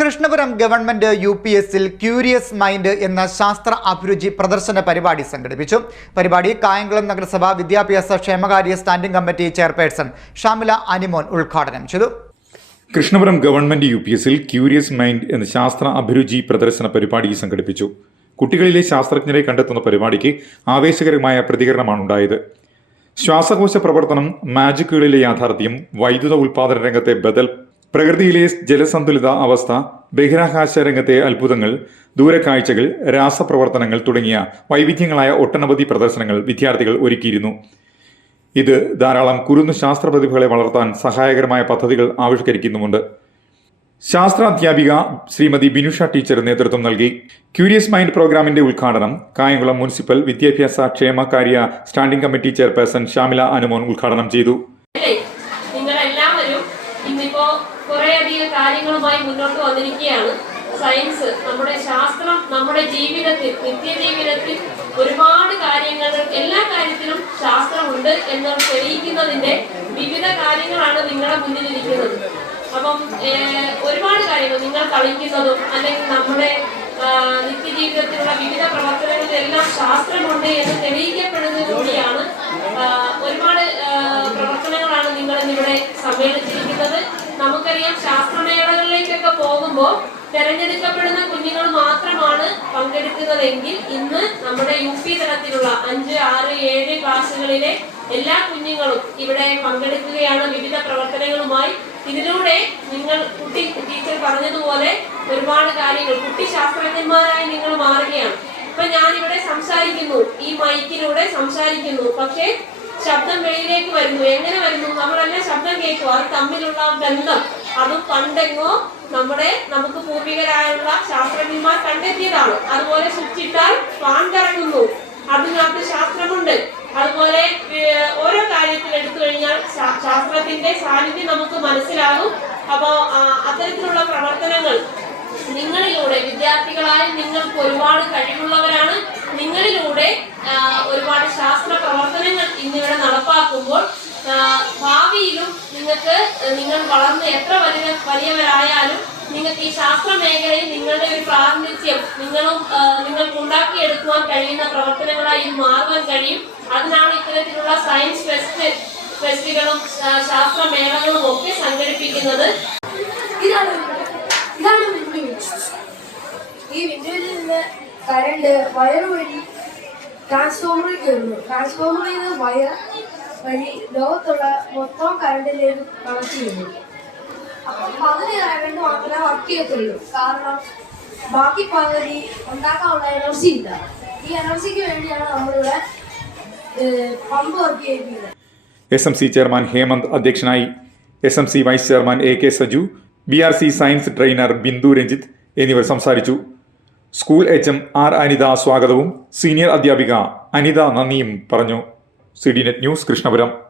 Krishnapuram government U P എസിൽ curious mind എന്ന ശാസ്ത്ര അഭിരുചി പ്രദർശന പരിപാടി സംഘടിപ്പിച്ചു. പരിപാടി കായംകുളം നഗരസഭ വിദ്യാഭ്യാസ ക്ഷേമകാര്യ standing committee chairperson Shamila Animon ഉദ്ഘാടനം ചെയ്തു. കൃഷ്ണപുരം ഗവൺമെന്റ് യു പി എസിൽ ക്യൂരിയസ് മൈൻഡ് എന്ന ശാസ്ത്ര അഭിരുചി പ്രദർശന പരിപാടി സംഘടിപ്പിച്ചു. കുട്ടികളിലെ ശാസ്ത്രജ്ഞരെ കണ്ടെത്തുന്ന പരിപാടിക്ക് ആവേശകരമായ പ്രതികരണമാണ് ഉണ്ടായത് ശ്വാസകോശ പ്രവർത്തനം മാജിക്കുകളിലെ യാഥാർത്ഥ്യം വൈദ്യുത ഉൽപാദന രംഗത്തെ ബദൽ പ്രകൃതിയിലെ ജലസന്തുലിത അവസ്ഥ ബഹിരാകാശ രംഗത്തെ അത്ഭുതങ്ങൾ ദൂരക്കാഴ്ചകൾ രാസപ്രവർത്തനങ്ങൾ തുടങ്ങിയ വൈവിധ്യങ്ങളായ ഒട്ടനവധി പ്രദർശനങ്ങൾ വിദ്യാർത്ഥികൾ ഒരുക്കിയിരുന്നു. ഇത് ധാരാളം കുരുന്നു ശാസ്ത്ര പ്രതിഭകളെ വളർത്താൻ സഹായകരമായ പദ്ധതികൾ ആവിഷ്കരിക്കുന്നുമുണ്ട്. ശാസ്ത്രാധ്യാപിക ശ്രീമതി ബിനുഷ ടീച്ചർ നേതൃത്വം നൽകി. ക്യൂരിയസ് മൈൻഡ് പ്രോഗ്രാമിന്റെ ഉദ്ഘാടനം കായംകുളം മുനിസിപ്പൽ വിദ്യാഭ്യാസ ക്ഷേമകാര്യ standing committee chairperson Shamila Anumon ഉദ്ഘാടനം ചെയ്തു. ഇന്നിപ്പോ കുറേയധികം കാര്യങ്ങളുമായി മുന്നോട്ട് വന്നിരിക്കുകയാണ്. സയൻസ് നമ്മുടെ ശാസ്ത്രം നമ്മുടെ ജീവിതത്തിൽ നിത്യജീവിതത്തിൽ ഒരുപാട് കാര്യങ്ങൾ എല്ലാ കാര്യത്തിലും ശാസ്ത്രമുണ്ട് എന്ന് തെളിയിക്കുന്നതിന്റെ വിവിധ കാര്യങ്ങളാണ് നിങ്ങളുടെ മുന്നിലിരിക്കുന്നത്. അപ്പം ഒരുപാട് കാര്യങ്ങൾ നിങ്ങൾ കളിക്കുന്നതും അല്ലെങ്കിൽ നമ്മുടെ നിത്യജീവിതത്തിലുള്ള വിവിധ പ്രവർത്തനങ്ങളിലെല്ലാം ശാസ്ത്രമുണ്ട് എന്ന് തെളിയിക്കപ്പെടുന്നത് പോകുമ്പോൾ തെരഞ്ഞെടുക്കപ്പെടുന്ന കുഞ്ഞുങ്ങൾ മാത്രമാണ് പങ്കെടുക്കുന്നതെങ്കിൽ ഇന്ന് നമ്മുടെ യു പി തലത്തിലുള്ള അഞ്ച് ആറ് ഏഴ് ക്ലാസ്സുകളിലെ എല്ലാ കുഞ്ഞുങ്ങളും ഇവിടെ പങ്കെടുക്കുകയാണ്. വിവിധ പ്രവർത്തനങ്ങളുമായി ഇതിലൂടെ നിങ്ങൾ കുട്ടി ടീച്ചർ പറഞ്ഞതുപോലെ ഒരുപാട് കാര്യങ്ങൾ. കുട്ടി ശാസ്ത്രജ്ഞന്മാരായി നിങ്ങൾ മാറുകയാണ്. ഇപ്പൊ ഞാനിവിടെ സംസാരിക്കുന്നു. ഈ മൈക്കിലൂടെ സംസാരിക്കുന്നു. പക്ഷേ ശബ്ദം വെളിയിലേക്ക് വരുന്നു. എങ്ങനെ വരുന്നു? നമ്മളെല്ലാം ശബ്ദം കേൾക്കും. അത് തമ്മിലുള്ള ബന്ധം. അതും പണ്ടെങ്ങോ നമ്മുടെ നമുക്ക് പൂർവികരായുള്ള ശാസ്ത്രജ്ഞന്മാർ കണ്ടെത്തിയതാണ്. അതുപോലെ സ്വിച്ചിട്ടാൽ പാൻ കറങ്ങുന്നു. അതിനകത്ത് ശാസ്ത്രമുണ്ട്. അതുപോലെ ഓരോ കാര്യത്തിൽ എടുത്തു കഴിഞ്ഞാൽ ശാസ്ത്രത്തിന്റെ സാന്നിധ്യം നമുക്ക് മനസ്സിലാകും. അപ്പോ ആ, അത്തരത്തിലുള്ള പ്രവർത്തനങ്ങൾ നിങ്ങളിലൂടെ വിദ്യാർത്ഥികളായി നിങ്ങൾക്ക് ഒരുപാട് കഴിവുള്ളവരാണ്. നിങ്ങളിലൂടെ ഒരുപാട് ശാസ്ത്ര പ്രവർത്തനങ്ങൾ ഇന്നിവിടെ നടപ്പാക്കുമ്പോൾ ഭാവിയിലും നിങ്ങൾക്ക് നിങ്ങൾ എത്ര വലിയ വലിയവരായാലും നിങ്ങൾക്ക് ഈ ശാസ്ത്ര മേഖലയിൽ നിങ്ങളുടെ ഒരു പ്രാതിനിധ്യം നിങ്ങളും നിങ്ങൾക്ക് ഉണ്ടാക്കിയെടുക്കുവാൻ കഴിയുന്ന പ്രവർത്തനങ്ങളായി ഇത് മാറുവാൻ കഴിയും. അതിനാണ് ഇത്തരത്തിലുള്ള സയൻസ് ഫെസ്റ്റ് ഫെസ്റ്റുകളും ശാസ്ത്ര മേളകളും ഒക്കെ സംഘടിപ്പിക്കുന്നത്. ഇതാണ് ഈ വിൻഡോയിൽ നിന്ന് കറണ്ട് വയർ വഴി ട്രാൻസ്ഫോമറിൽ കയറുന്നു. ട്രാൻസ്ഫോമറിൽ നിന്ന് വയർ വഴി ലോകത്തുള്ള മൊത്തം കറണ്ടിലേക്ക് കണക്ട് ചെയ്യുന്നു. അപ്പം പകുതി കറണ്ട് മാത്രമേ വർക്ക് ചെയ്യത്തുള്ളൂ. കാരണം ബാക്കി പകുതി ഉണ്ടാക്കാനുള്ള എനർജി ഇല്ല. ഈ എനർജിക്ക് വേണ്ടിയാണ് നമ്മളിവിടെ പമ്പ് വർക്ക് ചെയ്യുന്നത് S M C chairman Hemanth അധ്യക്ഷനായി. S M C vice chairman A K Saju B R C science trainer Bindu Ranjith എന്നിവർ സംസാരിച്ചു. School H M R Anitha സ്വാഗതവും. സീനിയർ അധ്യാപിക അനിത നന്ദിയും പറഞ്ഞു. C D net news Krishnapuram.